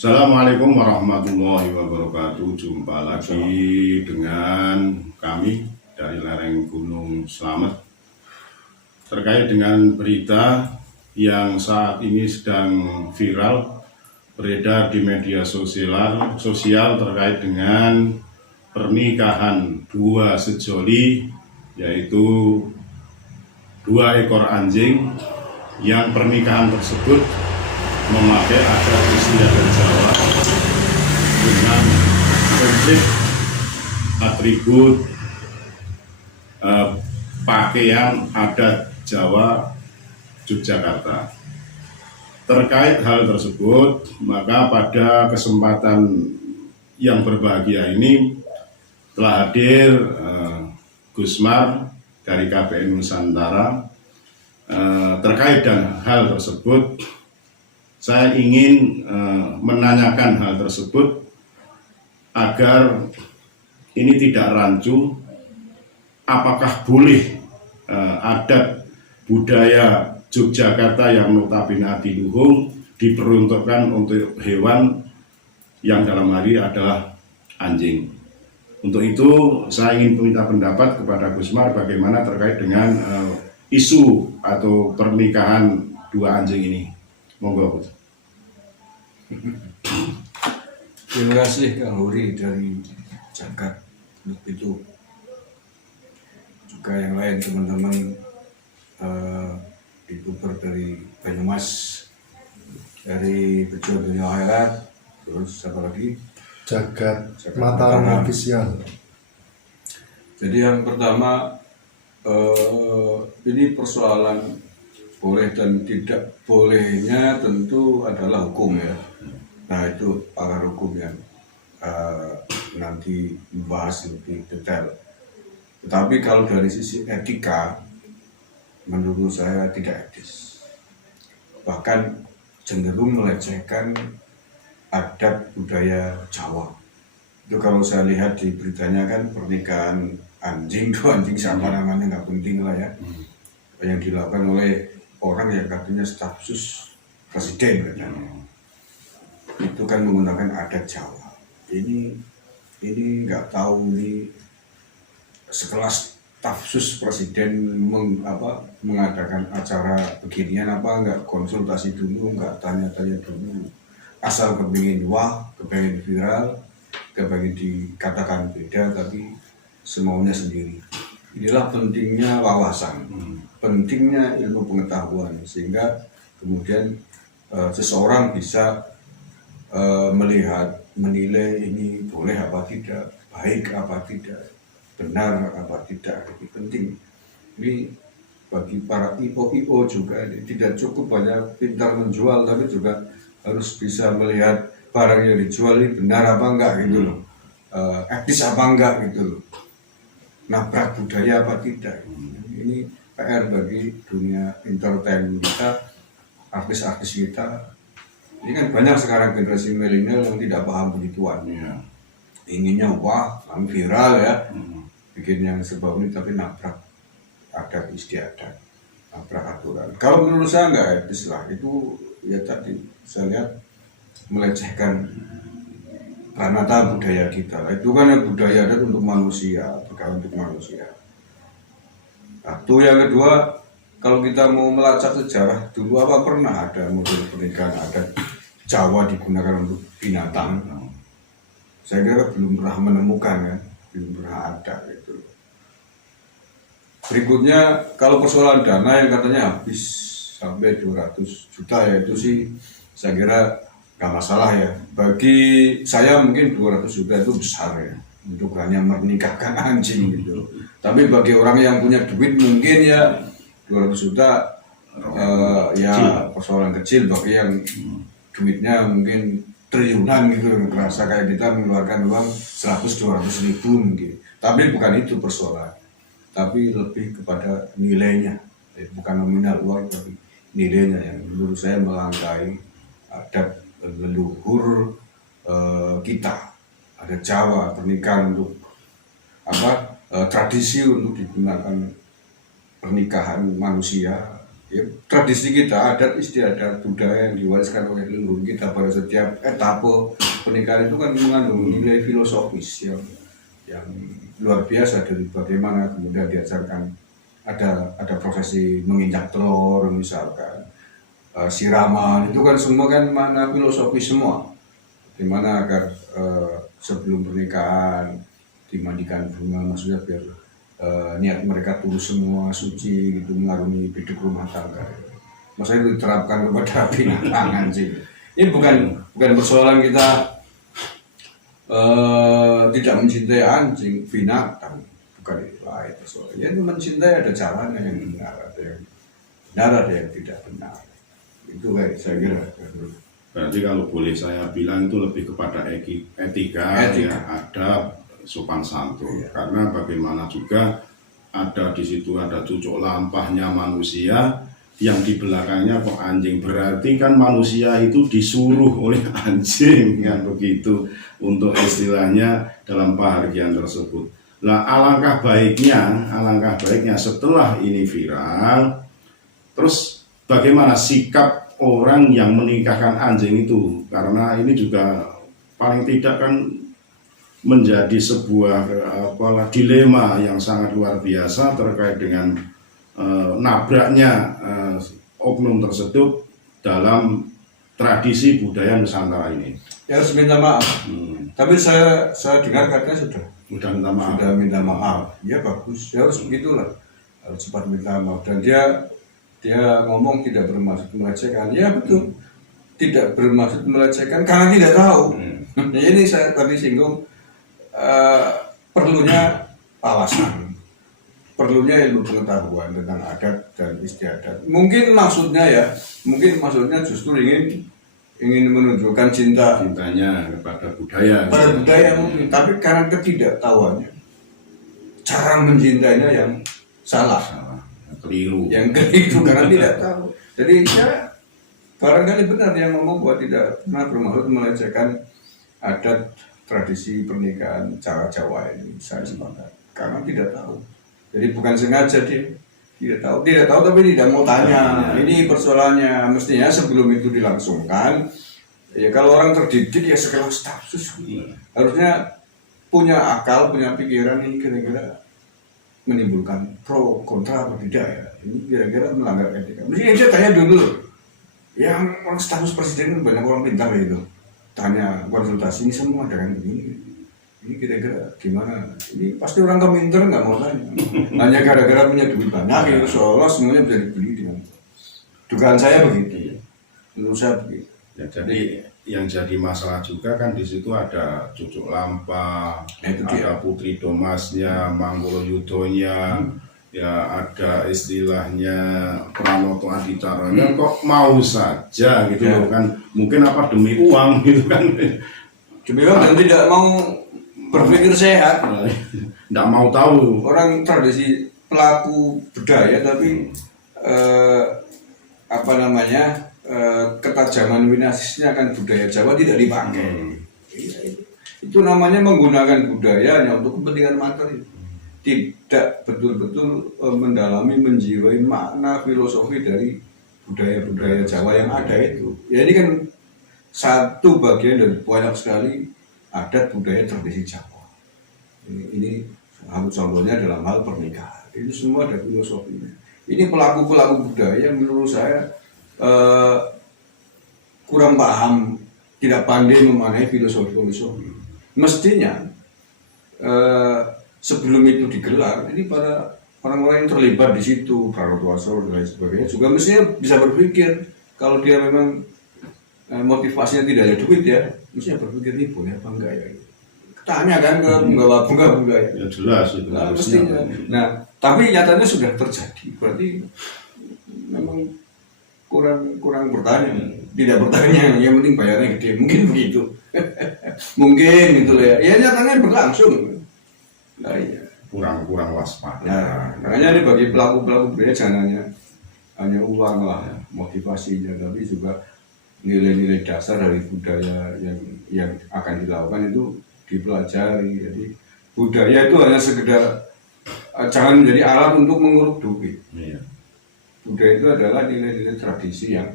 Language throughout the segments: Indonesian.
Assalamualaikum warahmatullahi wabarakatuh. Jumpa lagi dengan kami dari lereng Gunung Slamet terkait dengan berita yang saat ini sedang viral beredar di media sosial terkait dengan pernikahan dua sejoli, yaitu 2 ekor anjing yang pernikahan tersebut memakai adat istiadat Jawa dengan komplit atribut pakaian adat Jawa Yogyakarta. Terkait hal tersebut, maka pada kesempatan yang berbahagia ini telah hadir Gusmar dari KBN Nusantara. Terkait dengan hal tersebut, saya ingin menanyakan hal tersebut agar ini tidak rancu. Apakah boleh adat budaya Yogyakarta yang notabene adiluhung diperuntukkan untuk hewan yang dalam hari adalah anjing? Untuk itu saya ingin meminta pendapat kepada Gusmar bagaimana terkait dengan isu atau pernikahan 2 anjing ini. Monggo. Terima kasih Kang Huri dari Jagat itu, juga yang lain teman-teman youtuber dari Banyumas, dari Pejuang Dunia Akhirat, terus apa lagi? Jagat Mataram Official. Jadi yang pertama, ini persoalan boleh dan tidak bolehnya tentu adalah hukum ya. Nah itu pakar hukum yang nanti membahas lebih detail. Tetapi kalau dari sisi etika, menurut saya tidak etis. Bahkan cenderung melecehkan adat budaya Jawa. Itu kalau saya lihat di beritanya kan pernikahan anjing, 2 anjing sama namanya nggak penting lah ya. Yang dilakukan oleh orang yang katanya staf sus presiden katanya. Itu kan menggunakan adat Jawa. Ini nggak tahu ini sekelas staf sus presiden mengadakan acara beginian apa nggak konsultasi dulu, nggak tanya-tanya dulu. Asal kepingin kepingin viral, kepingin dikatakan beda, tapi semaunya sendiri. Inilah pentingnya wawasan, pentingnya ilmu pengetahuan, sehingga kemudian seseorang bisa melihat, menilai ini boleh apa tidak, baik apa tidak, benar apa tidak. Ini penting. Ini bagi para IO juga, ini tidak cukup hanya pintar menjual, tapi juga harus bisa melihat barang yang dijual ini benar apa enggak gitu loh, etis apa enggak gitu loh, nabrak budaya apa tidak. Ini PR bagi dunia entertainment kita, artis-artis kita. Ini kan banyak sekarang generasi milenial yang tidak paham begituan. Inginnya viral ya, bikin yang serba unik tapi nabrak adat istiadat, nabrak aturan. Kalau menurut saya nggak etis lah. Itu ya tadi saya lihat melecehkan pranata budaya kita. Itu kan yang budaya adat untuk manusia, bukan untuk manusia. Satu, yang kedua, kalau kita mau melacak sejarah dulu, apa pernah ada model pernikahan adat Jawa digunakan untuk binatang? Saya kira belum pernah menemukan kan, belum pernah ada gitu. Berikutnya, kalau persoalan dana yang katanya habis sampai 200 juta ya, itu sih saya kira nggak masalah ya. Bagi saya mungkin 200 juta itu besar ya, untuk hanya menikahkan anjing gitu. Tapi bagi orang yang punya duit mungkin ya 200 juta ya persoalan kecil. Bagi yang duitnya mungkin triliunan gitu, merasa kayak kita mengeluarkan uang 100-200 ribu mungkin. Tapi bukan itu persoalan, tapi lebih kepada nilainya, bukan nominal uang tapi nilainya yang menurut saya melangkahi adat leluhur kita. Ada Jawa, pernikahan untuk tradisi untuk digunakan pernikahan manusia Ya, tradisi kita, adat istiadat, budaya yang diwariskan oleh leluhur kita pada setiap etape pernikahan itu kan mengandung nilai filosofis yang luar biasa, dari bagaimana kemudian diajarkan ada prosesi menginjak telur misalkan, siraman, itu kan semua kan makna filosofis semua, dimana agar sebelum pernikahan dimandikan bunga, maksudnya biar niat mereka tulus semua, suci gitu, mengarungi hidup rumah tangga. Masa itu diterapkan kepada binatang anjing. Ini bukan persoalan kita tidak mencintai anjing, binatang, bukan itu lain persoalannya. Itu mencintai ada caranya yang benar, ada yang tidak benar. Itu kayak saya kira. Berarti kalau boleh saya bilang itu lebih kepada etika. Ya, adab, sopan santun. Karena bagaimana juga ada di situ ada cucuk lampahnya manusia yang di belakangnya kok anjing, berarti kan manusia itu disuruh oleh anjing kan begitu untuk istilahnya dalam bahagian tersebut. Nah, alangkah baiknya setelah ini viral, terus bagaimana sikap orang yang menikahkan anjing itu, karena ini juga paling tidak kan menjadi sebuah dilema yang sangat luar biasa terkait dengan nabraknya oknum tersebut dalam tradisi budaya Nusantara ini. Ya harus minta maaf. Tapi saya dengar katanya sudah minta maaf. Sudah minta maaf. Ya bagus. Ya harus begitulah. Harus cepat minta maaf. Dan dia ngomong tidak bermaksud melecehkan. Ya betul. Tidak bermaksud melecehkan karena tidak tahu. Ini saya tadi singgung. Perlunya alasan, perlunya ilmu pengetahuan tentang adat dan istiadat. Mungkin maksudnya justru ingin menunjukkan cintanya kepada budaya. Pada budaya mungkin, tapi karena ketidaktahuannya, cara mencintainya yang salah, keliru. Yang keliru karena tidak tahu. Jadi ya barangkali benar yang ngomong bahwa tidak pernah bermaksud melecehkan adat tradisi pernikahan cara Jawa ini. Saya sepakat karena tidak tahu. Jadi bukan sengaja dia tidak tahu tapi tidak mau tanya. Ini persoalannya. Mestinya sebelum itu dilangsungkan, ya kalau orang terdidik ya sekelas stafsus harusnya punya akal, punya pikiran, ini kira-kira menimbulkan pro kontra atau tidak ya. Ini kira-kira melanggar etika. Mestinya saya tanya dulu. Yang orang stafsus presiden kan banyak orang pintar itu. Tanya konsultasi ini semua dengan begini. Ini kira-kira gimana? Ini pasti orang keminter nggak mau tanya. Hanya gara-gara punya duit banyak itu seolah semuanya bisa dibeli dengan. Dugaan saya begitu. Menurut saya begitu. Ya, jadi yang jadi masalah juga kan di situ ada cucuk lampah, ada putri domasnya, Manggolo Yudonya, ya ada istilahnya Pranoto Adicaranya, kok mau saja gitu loh kan, mungkin apa demi uang gitu kan, demi uang dan tidak mau berpikir sehat, tidak mau tahu orang tradisi pelaku budaya tapi ketajaman winasisnya akan budaya Jawa tidak dipakai. Itu namanya menggunakan budaya hanya untuk kepentingan materi. Tidak betul-betul mendalami, menjiwai makna filosofi dari budaya-budaya Jawa yang ada itu. Ya ini kan satu bagian dari banyak sekali adat budaya tradisi Jawa. Ini contohnya dalam hal pernikahan. Itu semua ada filosofinya. Ini pelaku-pelaku budaya menurut saya kurang paham, tidak pandai memaknai filosofi. Mestinya sebelum itu digelar, ini para orang-orang yang terlibat di situ, Pranoto dan lain sebagainya, juga mestinya bisa berpikir kalau dia memang motivasinya tidak ada duit ya, mestinya berpikir ini boleh apa enggak ya. Tanya kan ke bunga-bunga ya jelas itu. Nah, mestinya. Nah, tapi nyatanya sudah terjadi, berarti memang kurang bertanya, tidak bertanya, yang penting bayarnya gede, mungkin begitu. Mungkin gitu ya. Ya nyatanya berlangsung. Nah, iya. Kurang waspada. Nah, makanya ini bagi pelaku budaya jangan hanya uang lah motivasinya, tapi juga nilai-nilai dasar dari budaya yang akan dilakukan itu dipelajari. Jadi budaya itu hanya sekedar jangan menjadi alat untuk menguruk duit. Iya. budaya itu adalah nilai-nilai tradisi yang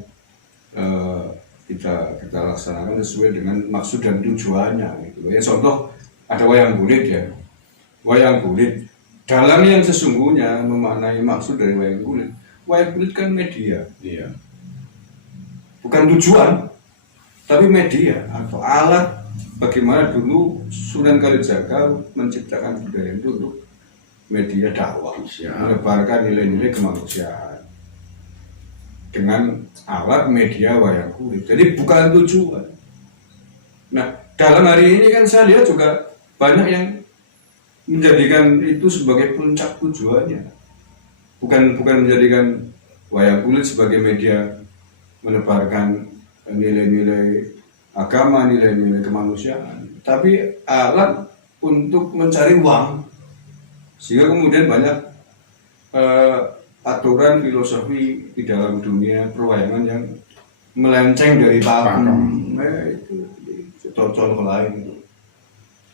kita laksanakan sesuai dengan maksud dan tujuannya gitu. Ya contoh ada wayang kulit ya. Wayang kulit dalam yang sesungguhnya memaknai maksud dari wayang kulit. Wayang kulit kan media, Iya. bukan tujuan, tapi media atau alat bagaimana dulu Sunan Kalijaga menciptakan budaya itu untuk media dakwah, menebarkan nilai-nilai kemanusiaan dengan alat media wayang kulit. Jadi bukan tujuan. Nah, dalam hari ini kan saya lihat juga banyak yang menjadikan itu sebagai puncak tujuannya. Bukan menjadikan wayang kulit sebagai media menebarkan nilai-nilai agama, nilai-nilai kemanusiaan, tapi alat untuk mencari uang. Sehingga kemudian banyak aturan filosofi di dalam dunia perwayangan yang melenceng dari pakem. Itu contoh lain.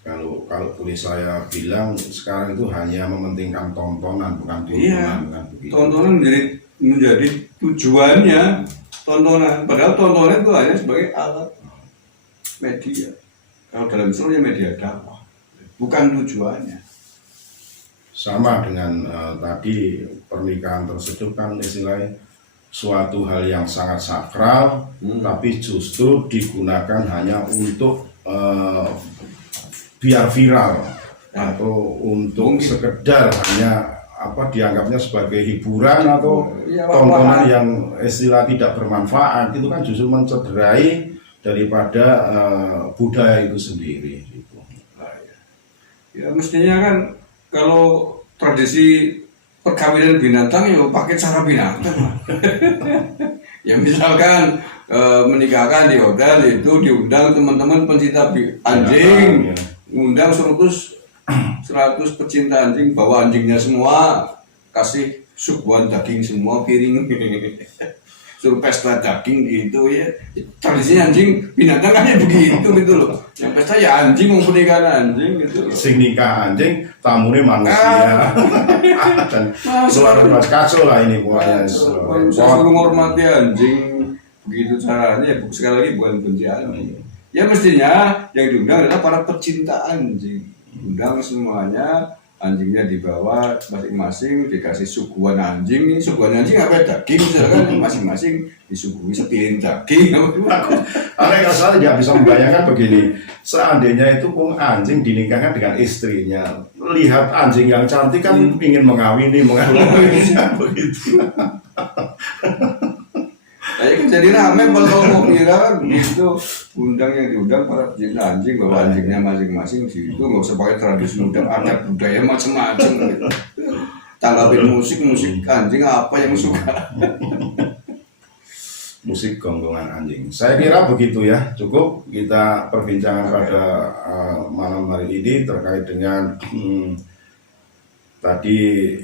Kalau boleh saya bilang sekarang itu hanya mementingkan tontonan bukan tontonan. Iya, kan begitu. tontonan menjadi tujuannya tontonan. Padahal tontonan itu hanya sebagai alat media. Kalau dalam Islam media dakwah, bukan tujuannya. Sama dengan tadi pernikahan tersebut kan istilahnya suatu hal yang sangat sakral, tapi justru digunakan hanya untuk biar viral atau untuk sekedar hanya dianggapnya sebagai hiburan atau tontonan yang istilah tidak bermanfaat, itu kan justru mencederai daripada budaya itu sendiri gitu. Ya mestinya kan kalau tradisi perkawinan binatang ya pakai cara binatang. Ya misalkan menikahkan di hotel itu diundang teman-teman pencinta anjing, undang 100 pecinta anjing, bawa anjingnya semua, kasih suguhan daging semua piring. Suruh pesta daging gitu ya. Tradisinya anjing binatang kan ya begitu gitu loh. Yang pesta ya anjing, mau pernikahan anjing gitu loh. Sing nikah anjing, tamunya manusia. Dan luar biasa kacau lah ini pokoknya. Suruh menghormati anjing, begitu caranya. Sekali lagi bukan benci anjing. Ya mestinya yang diundang adalah para pecinta anjing. Undang semuanya, anjingnya dibawa masing-masing, dikasih suguhan anjing. Suguhan anjing apa daging, misalkan masing-masing disuguhi sepiring daging. Kalau saya tidak bisa membayangkan begini, seandainya itu anjing dinikahkan dengan istrinya, lihat anjing yang cantik kan ingin mengawini begitu. Kayak kan jadi rame kalau mau kira gitu, undang yang diundang para pecinta anjing, bawa anjingnya masing-masing di situ, nggak usah pakai tradisi undang, adat budaya macam-macam gitu. Tanggapin musik anjing apa yang suka. Musik gonggongan anjing. Saya kira begitu ya, cukup kita perbincangan pada malam hari ini terkait dengan tadi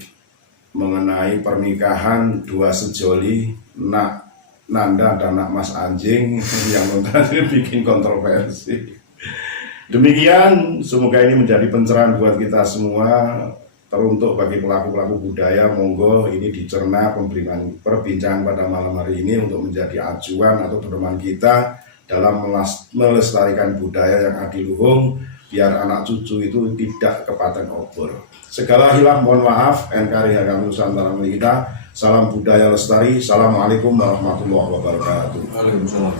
mengenai pernikahan dua sejoli, Nak Nanda dan Nak Mas Anjing yang tadi bikin kontroversi. Demikian, semoga ini menjadi pencerahan buat kita semua. Teruntuk bagi pelaku-pelaku budaya, monggo ini dicerna perbincangan pada malam hari ini untuk menjadi acuan atau pedoman kita dalam melestarikan budaya yang adiluhung, biar anak cucu itu tidak kepaten obor. Segala hilang mohon maaf, NKRI Agama Nusantara milik kita. Salam budaya lestari. Assalamualaikum warahmatullahi wabarakatuh. Waalaikumsalam.